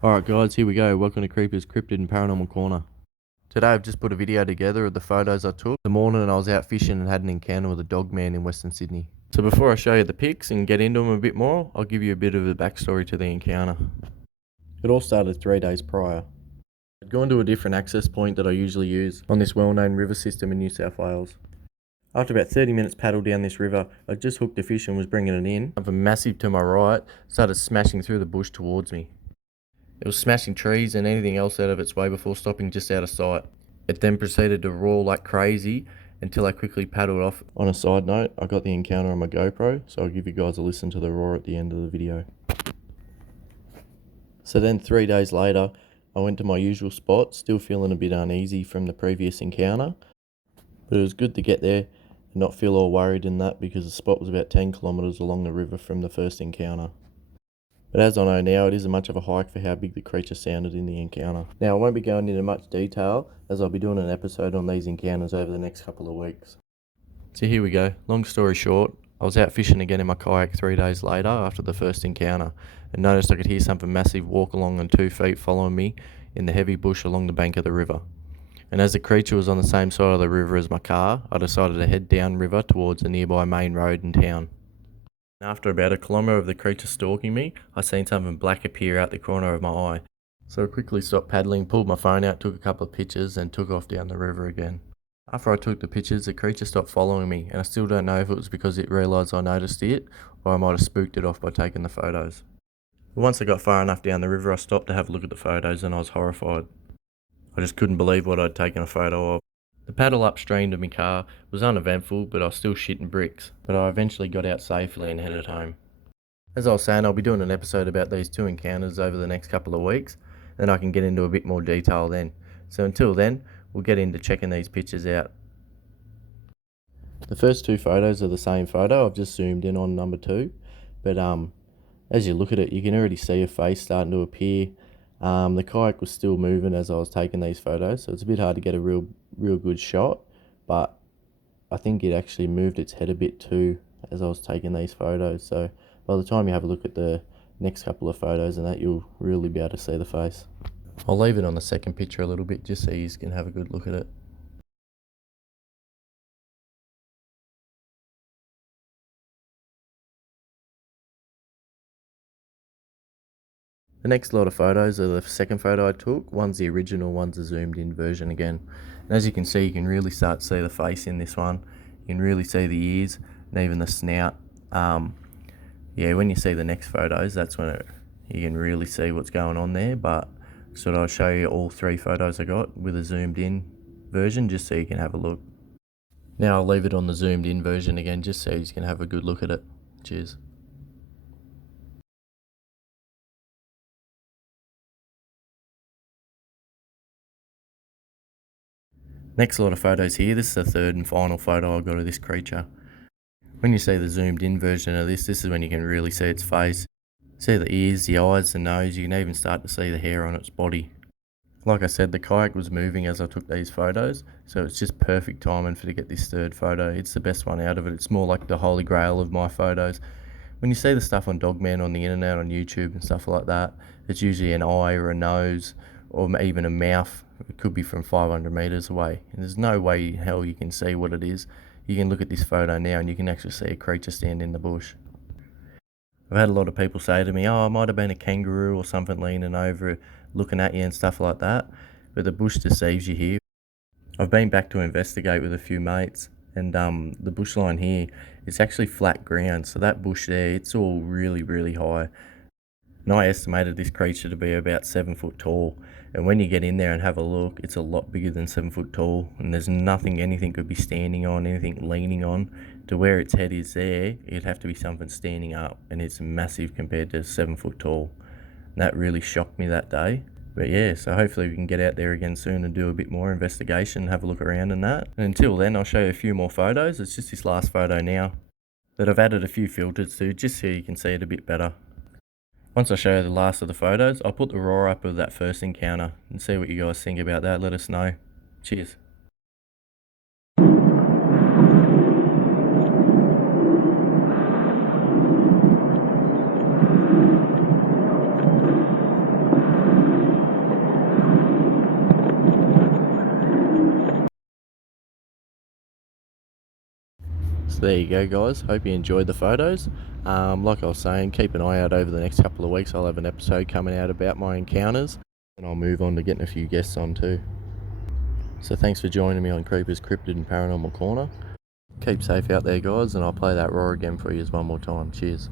Alright guys, here we go. Welcome to Creepers, Cryptid and Paranormal Corner. Today I've just put a video together of the photos I took the morning I was out fishing and had an encounter with a Dogman in Western Sydney. So before I show you the pics and get into them a bit more, I'll give you a bit of the backstory to the encounter. It all started 3 days prior. I'd gone to a different access point that I usually use on this well-known river system in New South Wales. After about 30 minutes paddle down this river, I just hooked a fish and was bringing it in. Something massive to my right started smashing through the bush towards me. It was smashing trees and anything else out of its way before stopping just out of sight. It then proceeded to roar like crazy until I quickly paddled off. On a side note, I got the encounter on my GoPro, so I'll give you guys a listen to the roar at the end of the video. So then 3 days later, I went to my usual spot, still feeling a bit uneasy from the previous encounter. But it was good to get there and not feel all worried in that because the spot was about 10 kilometres along the river from the first encounter. But as I know now, it isn't much of a hike for how big the creature sounded in the encounter. Now, I won't be going into much detail as I'll be doing an episode on these encounters over the next couple of weeks. So here we go. Long story short, I was out fishing again in my kayak 3 days later after the first encounter and noticed I could hear something massive walk along on 2 feet following me in the heavy bush along the bank of the river. And as the creature was on the same side of the river as my car, I decided to head down river towards a nearby main road in town. After about a kilometre of the creature stalking me, I seen something black appear out the corner of my eye. So I quickly stopped paddling, pulled my phone out, took a couple of pictures and took off down the river again. After I took the pictures, the creature stopped following me and I still don't know if it was because it realised I noticed it or I might have spooked it off by taking the photos. But once I got far enough down the river, I stopped to have a look at the photos and I was horrified. I just couldn't believe what I'd taken a photo of. The paddle upstream to my car was uneventful, but I was still shitting bricks. But I eventually got out safely and headed home. As I was saying, I'll be doing an episode about these 2 encounters over the next couple of weeks, and I can get into a bit more detail then. So until then, we'll get into checking these pictures out. The first 2 photos are the same photo. I've just zoomed in on number 2, but as you look at it, you can already see a face starting to appear. The kayak was still moving as I was taking these photos, so it's a bit hard to get a real good shot, but I think it actually moved its head a bit too as I was taking these photos. So by the time you have a look at the next couple of photos and that, you'll really be able to see the face. I'll leave it on the second picture a little bit just so you can have a good look at it. The next lot of photos are the second photo I took. One's the original, one's a zoomed in version again. And as you can see, you can really start to see the face in this one. You can really see the ears and even the snout. Yeah, when you see the next photos, that's when you can really see what's going on there. But so I'll show you all 3 photos I got with a zoomed in version just so you can have a look. Now I'll leave it on the zoomed in version again just so you can have a good look at it. Cheers. Next lot of photos here. This is the third and final photo I got of this creature. When you see the zoomed in version of this is when you can really see its face. See the ears, the eyes, the nose, you can even start to see the hair on its body. Like I said, the kayak was moving as I took these photos, so it's just perfect timing to get this third photo. It's the best one out of it. It's more like the holy grail of my photos. When you see the stuff on Dogman on the internet, on YouTube and stuff like that, it's usually an eye or a nose or even a mouth. It could be from 500 metres away. And there's no way in hell you can see what it is. You can look at this photo now and you can actually see a creature stand in the bush. I've had a lot of people say to me, oh, it might have been a kangaroo or something leaning over looking at you and stuff like that. But the bush deceives you here. I've been back to investigate with a few mates and the bush line here, it's actually flat ground. So that bush there, it's all really high. And I estimated this creature to be about 7 foot tall. And when you get in there and have a look, it's a lot bigger than 7 foot tall. And there's nothing anything could be standing on, anything leaning on. To where its head is there, it'd have to be something standing up. And it's massive compared to 7 foot tall. And that really shocked me that day. But yeah, so hopefully we can get out there again soon and do a bit more investigation and have a look around and that. And until then, I'll show you a few more photos. It's just this last photo now that I've added a few filters to just so you can see it a bit better. Once I show you the last of the photos, I'll put the roar up of that first encounter and see what you guys think about that. Let us know. Cheers. So there you go, guys. Hope you enjoyed the photos. Like I was saying, keep an eye out over the next couple of weeks. I'll have an episode coming out about my encounters, and I'll move on to getting a few guests on too. So thanks for joining me on Creepers, Cryptid and Paranormal Corner. Keep safe out there, guys, and I'll play that roar again for you one more time. Cheers.